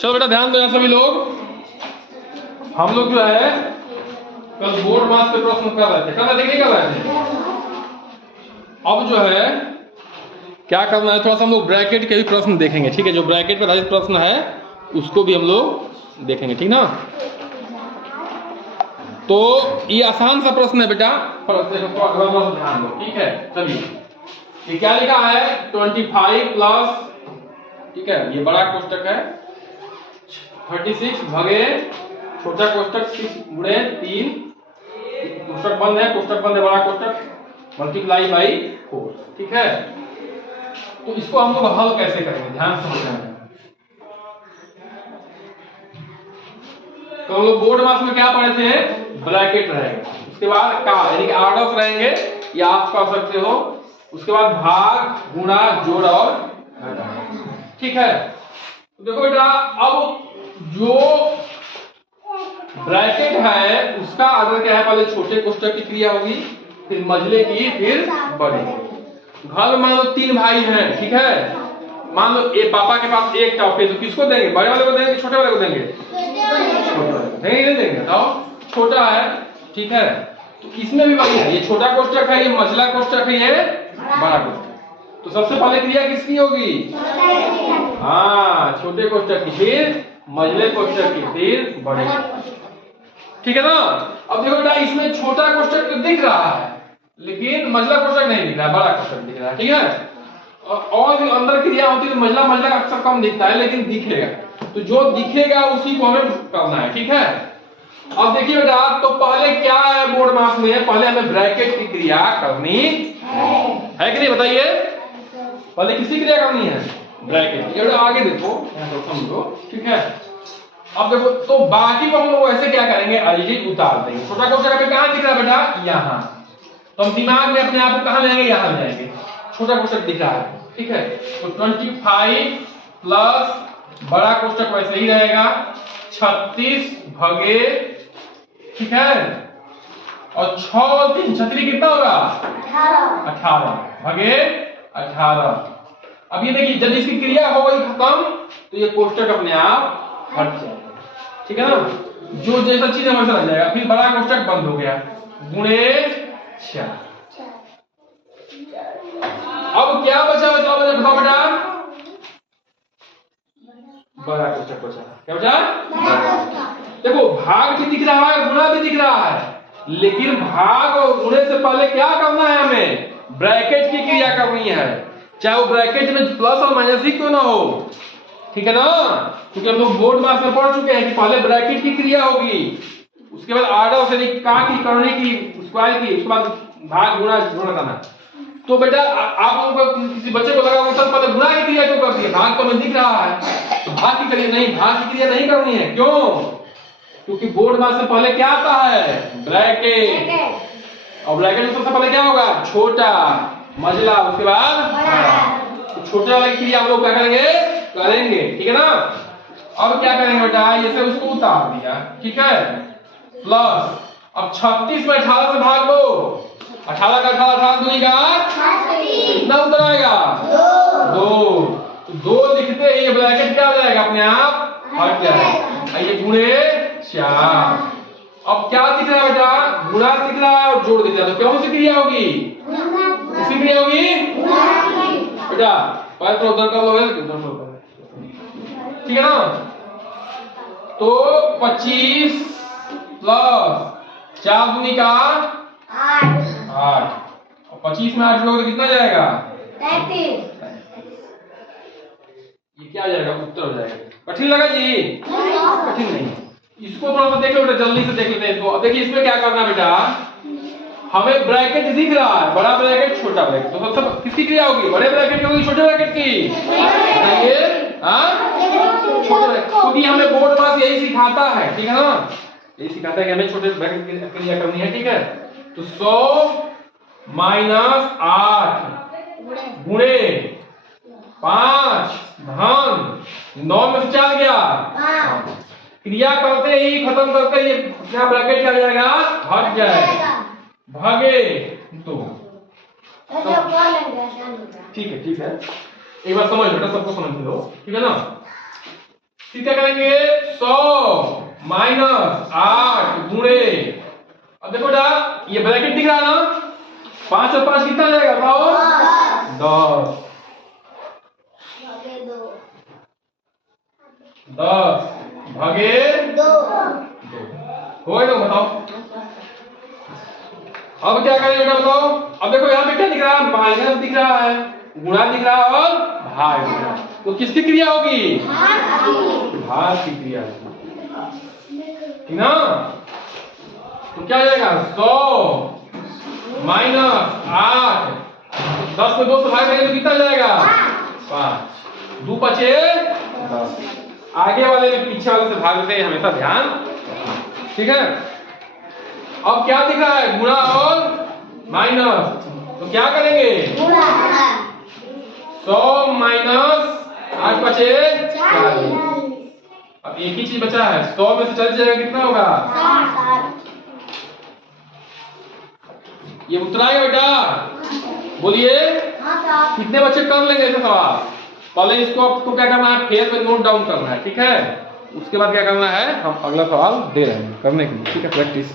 चलो बेटा ध्यान दो यार सभी लोग, हम लोग जो है कल बोर्ड मास पे प्रश्न कर रहे थे, कर रहे थे नहीं कर रहे थे। अब जो है क्या करना है, थोड़ा सा हम लोग ब्रैकेट के भी प्रश्न देखेंगे, ठीक है। जो ब्रैकेट पर आधारित प्रश्न है उसको भी हम लोग देखेंगे, ठीक ना। तो ये आसान सा प्रश्न है बेटा, ध्यान दो, ठीक है। चलिए ये क्या लिखा है, 25 प्लस, ठीक है, ये बड़ा कोष्टक है, 36 भगे छोटा कोष्टक 6 गुणे 3, कोष्टक बंद है, कोष्टक बंद है, बड़ा कोष्टक मल्टीप्लाई बाई 4, ठीक है। तो इसको हम लोग हल कैसे करेंगे, ध्यान समझना है। तो हम लोग बोर्ड मास में क्या पढ़े थे, ब्रैकेट रहेगा, उसके बाद का यानी कि आर्डर्स रहेंगे, या आप कह सकते हो, उसके बाद भाग गुणा जोड़ और घटा, ठीक है। तो देखो बेटा, अब जो ब्रैकेट है उसका आर्डर क्या है, पहले छोटे कोष्टक की क्रिया होगी, फिर मझले की, फिर बड़े। घर में मान लो 3 भाई हैं, ठीक है। मान लो ये पापा के पास एक टॉफी, तो किसको देंगे, बड़े वाले को देंगे, छोटे वाले को देंगे, नहीं देंगे, बताओ, छोटा है, ठीक है। तो इसमें भी वही है, ये छोटा कोष्टक है, ये मझला कोष्टक है, ये बड़ा कोष्टक। तो सबसे पहले क्रिया किसकी होगी, हाँ, छोटे कोष्टक की, फिर मझले कोष्टक की, फिर बड़े, ठीक है ना। अब देखो बेटा, इसमें छोटा कोष्टक तो दिख रहा है लेकिन मझला कोष्टक नहीं दिख रहा है, बड़ा कोष्टक दिख रहा है, ठीक है। और भी अंदर क्रिया होती है, मझला अक्सर कम दिखता है लेकिन दिखेगा, तो जो दिखेगा उसी को हमें करना है, ठीक है। अब देखिए बेटा, तो पहले क्या है बोर्ड मास में, पहले हमें ब्रैकेट की क्रिया करनी है कि नहीं, बताइए। पहले किसी क्रिया करनी है, ब्रैकेट। ये आगे देखो, समझो, ठीक है। अब देखो, तो बाकी को हम लोग ऐसे क्या करेंगे, अलजेब्रा उतार देंगे। छोटा कोष्टक हमें कहां दिख रहा है बेटा, यहाँ, तो हम दिमाग में अपने आप को कहां ले जाएंगे, यहाँ ले जाएंगे, छोटा कोष्टक दिख रहा है, ठीक है। तो 25 प्लस बड़ा कोष्टक वैसे ही रहेगा, 36 भगे, ठीक है, और 6 और 3 छतरी कितना होगा, 18 भगे 18। अब ये देखिए, जब इसकी क्रिया हो गई खत्म तो ये कोष्टक अपने आप हट जाएगा, ठीक है ना। जो जैसा चीज है वैसा लग जाएगा, फिर बड़ा कोष्टक बंद हो गया, गुणे 4। अब क्या बचा, बताओ बेटा, बड़ा कोष्टक बचा, क्या बचा, देखो भाग भी दिख रहा है, गुणा भी दिख रहा है, लेकिन भाग और गुणे से पहले क्या करना है, हमें ब्रैकेट की क्रिया करनी है, चाहे वो ब्रैकेट में प्लस और माइनस ही क्यों ना हो, ठीक है ना। क्योंकि हम लोग बोर्ड मास में पढ़ चुके हैं कि पहले ब्रैकेट की क्रिया होगी, उसके बाद आर्डर से का की, करने की, स्क्वायर की, उसके बाद भाग गुणा जोड़ करना। तो बेटा आप लोगों को, किसी बच्चे को लगा सर पहले गुणा की क्रिया क्यों करती है, भाग तो हमें दिख रहा है, तो भाग की क्रिया नहीं, भाग की क्रिया नहीं करनी है, क्यों, क्योंकि बोर्ड मास से पहले क्या आता है, ब्रैकेट, और ब्रैकेट में सबसे पहले क्या होगा, छोटा, मझला, उसके बाद बड़ा। तो छोटे वाली क्रिया हम लोग क्या करेंगे, ठीक है ना। अब क्या करेंगे बेटा, ये से उसको उतार दिया, ठीक है, प्लस, अब 36 में 18 से भाग लो, 18 का 18 दूनी का कितना उत्तर आएगा, 2 लिखते ही ये ब्रैकेट क्या हो जाएगा, अपने आप हट जाएगा, ये गुणे 4। अब क्या दिख रहा है बेटा, गुणा दिख रहा है और जोड़ दिख रहा है, तो कौन सी क्रिया होगी, किसी क्रिया होगी बेटा, पहले तो उधर कर लो, ठीक है ना। तो 25 प्लस 4 दूनी का 8, और 25 में 8 जोड़ोगे तो कितना जाएगा, 33। ये क्या जाएगा, उत्तर हो जाएगा। कठिन लगा जी, कठिन नहीं, इसको थोड़ा सा देख लो बेटा, जल्दी से देख लेते हैं इसको। अब देखिए इसमें क्या करना बेटा, हमें ब्रैकेट दिख रहा है, बड़ा ब्रैकेट, छोटा ब्रैकेट, तो सबसे किसकी क्रिया होगी, बड़े ब्रैकेट की होगी, छोटे ब्रैकेट की, बताइए, छोटे ब्रैकेट, क्योंकि हमें बोर्ड मास यही सिखाता है, ठीक है ना, यही सिखाता है कि हमें छोटे ब्रैकेट की क्रिया करनी है, ठीक है। तो 100 माइनस 8 गुणे 5 धन 9 में से 4 गया, क्रिया करते ही, खत्म करते ही क्या ब्रैकेट क्या जाएगा, हट जाएगा, भागे 2। ठीक है, एक बार समझ बेटा, सबको समझ लो, ठीक है ना। फिर क्या करेंगे 100 माइनस 8 गुणे, अब देखो बेटा ये ब्रैकेट दिख रहा है ना, 5 और 5 कितना जाएगा बताओ 10, 10 भागे 2 हो गया बताओ। अब क्या करेंगे बेटा बताओ, अब देखो यहाँ पे क्या दिख रहा है, माइनस दिख रहा है, गुणा दिख रहा है और भाग दिख रहा है, तो किसकी क्रिया होगी, भाग की क्रिया होगी, ठीक ना। तो क्या जाएगा 100 माइनस 8, 10 में 2 से भाग करेंगे तो कितना जाएगा 5, 2 बचे 10, आगे वाले में पीछे वाले से भाग देते हैं हमेशा ध्यान, ठीक है। अब क्या दिख रहा है गुणा और माइनस, तो क्या करेंगे 100 माइनस 8 बचे 40, अब एक ही चीज बचा है, 100 में से चल जाएगा कितना होगा 60, ये उतराएगा बेटा, बोलिए कितने बच्चे कर लेंगे ऐसा सवाल। पहले इसको आपको क्या करना है, फेस में नोट डाउन करना है, ठीक है। उसके बाद क्या करना है, हम अगला सवाल दे रहे हैं करने के लिए, ठीक है, प्रैक्टिस।